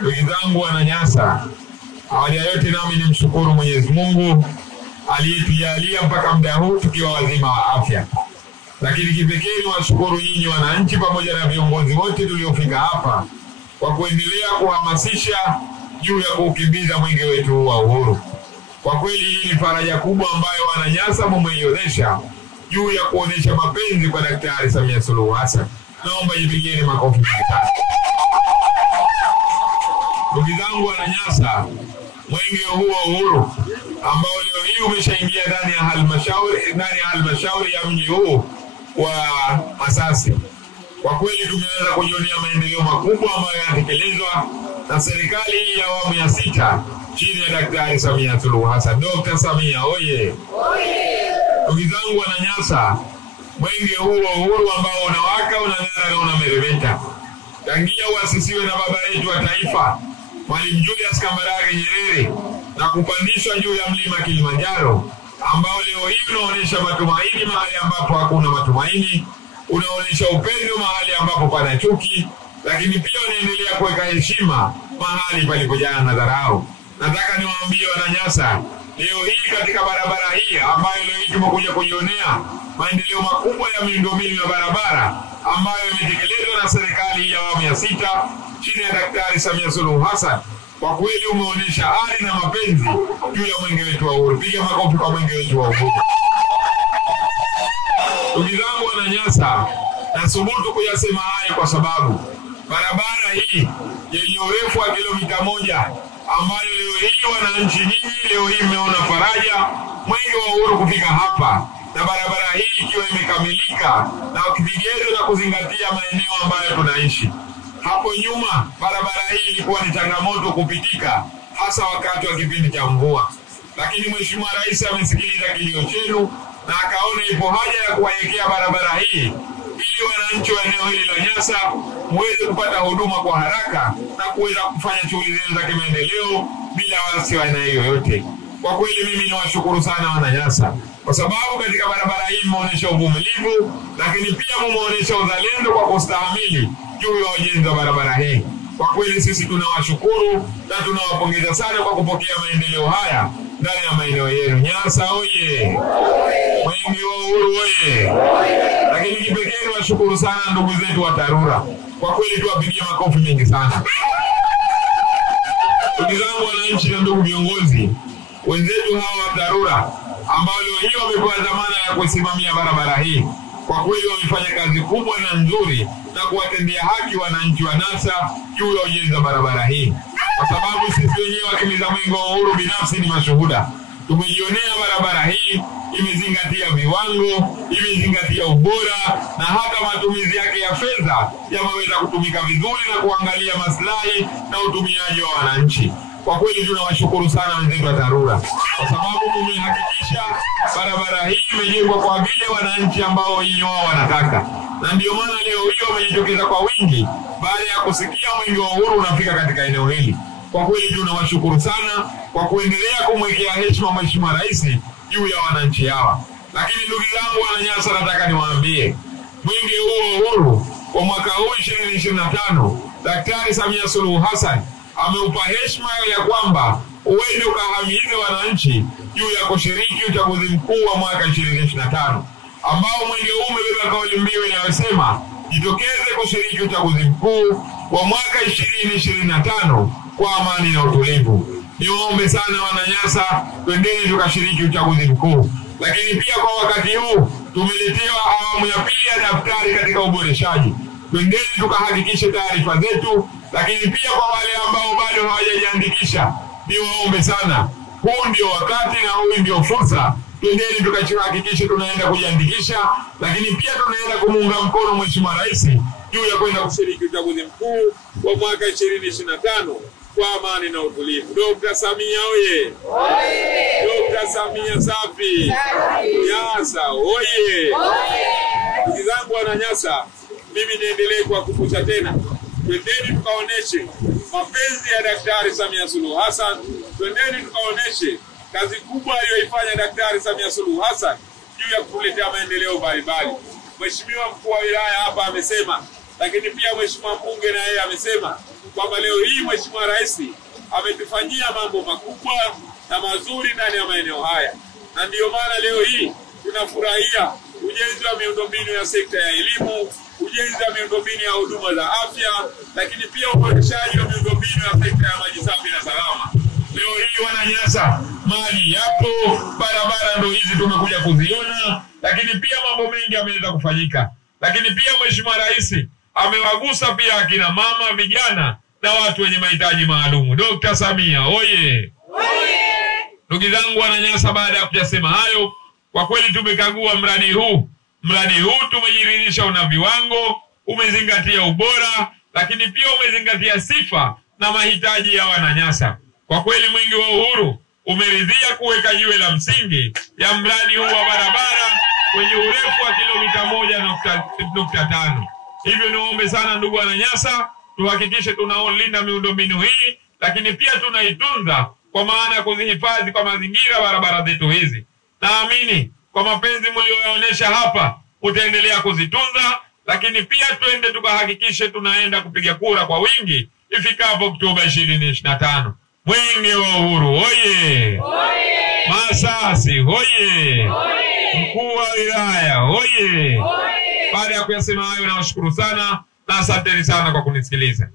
Ndugu zangu Wananyasa, awali ya yote nami nimshukuru Mwenyezi Mungu aliyetujalia mpaka muda huu tukiwa wazima wa afya. Lakini kipekee washukuru nyinyi wananchi pamoja na viongozi wote tuliofika hapa kwa kuendelea kuhamasisha juu ya kukimbiza mwenge wetu wa uhuru. Kwa kweli hii ni faraja kubwa ambayo Wananyasa mmeionyesha juu ya kuonesha mapenzi kwa Daktari Samia Suluhu Hassan. Naomba jipigieni makofi sana. Ndugu zangu Wananyasa, mwenge huu wa uhuru ambao leo hii umeshaingia ndani ya halmashauri ya mji huu wa Masasi. Kwa kweli tumeweza kujionea maendeleo makubwa ambayo yanatekelezwa na serikali hii ya awamu ya 6 chini ya Daktari Samia Suluhu Hassan. Dr. Samia oye! Ndugu zangu Wananyasa, mwenge huu wa uhuru ambao unawaka, unang'ara na unameremeta tangia uasisiwe na baba yetu wa taifa Mwalimu Julius Kambarage Nyerere na kupandishwa juu ya mlima Kilimanjaro, ambao leo hii unaonesha matumaini mahali ambapo hakuna matumaini, unaonesha upendo mahali ambapo pana chuki, lakini pia unaendelea kuweka heshima mahali palipojaa na dharau. Nataka niwaambie Wananyasa, leo hii katika barabara hii ambayo leo hii tumekuja kujionea maendeleo makubwa ya miundombinu ya barabara ambayo imetekelezwa na serikali ya awamu ya 6 chini ya Daktari Samia Suluhu Hassan, kwa kweli umeonyesha ari na mapenzi juu ya mwenge wetu wa uhuru. Piga makofi kwa mwenge wetu wa uhuru. Ndugu zangu Wananyasa, nathubutu kuyasema haya kwa sababu barabara hii yenye urefu wa kilomita 1 ambayo leo hii wananchi nyinyi leo hii mmeona faraja mwenge wa uhuru kufika hapa, na barabara hii ikiwa imekamilika na kigezo na kuzingatia maeneo ambayo tunaishi. Hapo nyuma barabara hii ilikuwa ni changamoto kupitika hasa wakati wa kipindi cha mvua, lakini Mheshimiwa Rais amesikiliza kilio chenu na akaona ipo haja ya kuwawekea barabara hii ili wananchi wa eneo hili la Nyasa muweze kupata huduma kwa haraka na kuweza kufanya shughuli zenu za kimaendeleo bila wasiwasi wa aina yoyote. Kwa kweli mimi niwashukuru sana Wananyasa kwa sababu katika barabara hii mmeonyesha uvumilivu, lakini pia mmeonyesha uzalendo kwa kustahimili juu ya ujenzi wa barabara hii. Kwa kweli sisi tunawashukuru na tunawapongeza sana kwa kupokea maendeleo haya ndani ya maeneo yenu. Nyasa oye! Mwenge wa uhuru oye! Lakini kipekee niwashukuru sana ndugu zetu wa TARURA. Kwa kweli tuwapigie makofi mengi sana. Ndugu zangu wananchi na ndugu viongozi wenzetu hawa wa TARURA ambao leo hii wamepewa dhamana ya kusimamia barabara hii, kwa kweli wamefanya kazi kubwa na nzuri na kuwatendea haki wananchi wa Nyasa juu ya ujenzi wa barabara hii, kwa sababu sisi wenyewe wakimiza mwenge wa uhuru binafsi ni mashuhuda. Tumejionea barabara hii imezingatia viwango, imezingatia ubora, na hata matumizi yake ya fedha yameweza kutumika vizuri na kuangalia maslahi na utumiaji wa wananchi. Kwa kweli tunawashukuru sana wenzetu wa TARURA kwa sababu mmehakikisha barabara hii imejengwa kwa vile wananchi ambao wao wanataka, na ndio maana leo hii wamejitokeza kwa wingi baada ya kusikia mwenge wa uhuru unafika katika eneo hili. Kwa kweli tunawashukuru sana kwa kuendelea kumwekea heshima Mheshimiwa Rais juu ya wananchi hawa. Lakini ndugu zangu Wananyasa, nataka niwaambie mwenge huu wa uhuru kwa mwaka huu 2025 Daktari Samia Suluhu Hassan ameupa heshima ya kwamba uende ukahimize wananchi juu ya kushiriki uchaguzi mkuu wa mwaka 2025 ambao mwenge huu umebeba kauli mbiu inayosema jitokeze kushiriki uchaguzi mkuu wa mwaka 2025 kwa amani na utulivu. Niwaombe sana Wananyasa, twendeni tukashiriki uchaguzi mkuu. Lakini pia kwa wakati huu tumeletewa awamu ya 2 ya daftari katika uboreshaji. Twendeni tukahakikishe taarifa zetu, lakini pia kwa wale ambao bado hawajajiandikisha niwaombe sana, huu ndio wakati na huu ndio fursa. Twendeni tukahakikishe tunaenda kujiandikisha, lakini pia tunaenda kumuunga mkono Mheshimiwa Rais juu ya kwenda kushiriki uchaguzi mkuu wa mwaka 2025 kwa amani na utulivu. Dr. Samia oye! Dr. Samia safi! Nyasa oye! Ndugu zangu Wananyasa, mimi niendelee kuwakumbusha tena, twendeni tukaoneshe mapenzi ya Daktari Samia Suluhu Hassan. Twendeni tukaoneshe kazi kubwa aliyoifanya Daktari Samia Suluhu Hassan juu ya kutuletea maendeleo mbalimbali. Mheshimiwa mkuu wa wilaya hapa amesema lakini pia Mheshimiwa mbunge na yeye amesema kwamba leo hii Mheshimiwa Rais ametufanyia mambo makubwa na mazuri ndani ya maeneo haya, na ndiyo maana leo hii tunafurahia ujenzi wa miundombinu ya sekta ya elimu, ujenzi wa miundombinu ya huduma za afya, lakini pia uboreshaji wa miundombinu ya sekta ya maji safi na salama. Leo hii Wananyasa mali yapo, barabara ndio hizi tumekuja kuziona, lakini pia mambo mengi yameweza kufanyika. Lakini pia Mheshimiwa Rais amewagusa pia akina mama, vijana na watu wenye mahitaji maalum. Dr. Samia oye! Ndugu zangu Wananyasa, baada ya kujasema hayo, kwa kweli tumekagua mradi huu. Mradi huu tumejiridhisha una viwango, umezingatia ubora, lakini pia umezingatia sifa na mahitaji ya Wananyasa. Kwa kweli Mwenge wa Uhuru umeridhia kuweka jiwe la msingi ya mradi huu wa barabara wenye urefu wa kilomita 1.5. Hivyo niombe sana ndugu Wananyasa, tuhakikishe tunaolinda miundombinu hii, lakini pia tunaitunza kwa maana ya kuzihifadhi kwa mazingira barabara zetu hizi. Naamini kwa mapenzi mlioyaonesha hapa utaendelea kuzitunza, lakini pia twende tukahakikishe tunaenda kupiga kura kwa wingi ifikapo Oktoba 2025. Mwenge wa Uhuru oye! Masasi oye! Mkuu wa wilaya oye! Baada ya kuyasema hayo, nawashukuru sana na asanteni sana kwa kunisikiliza.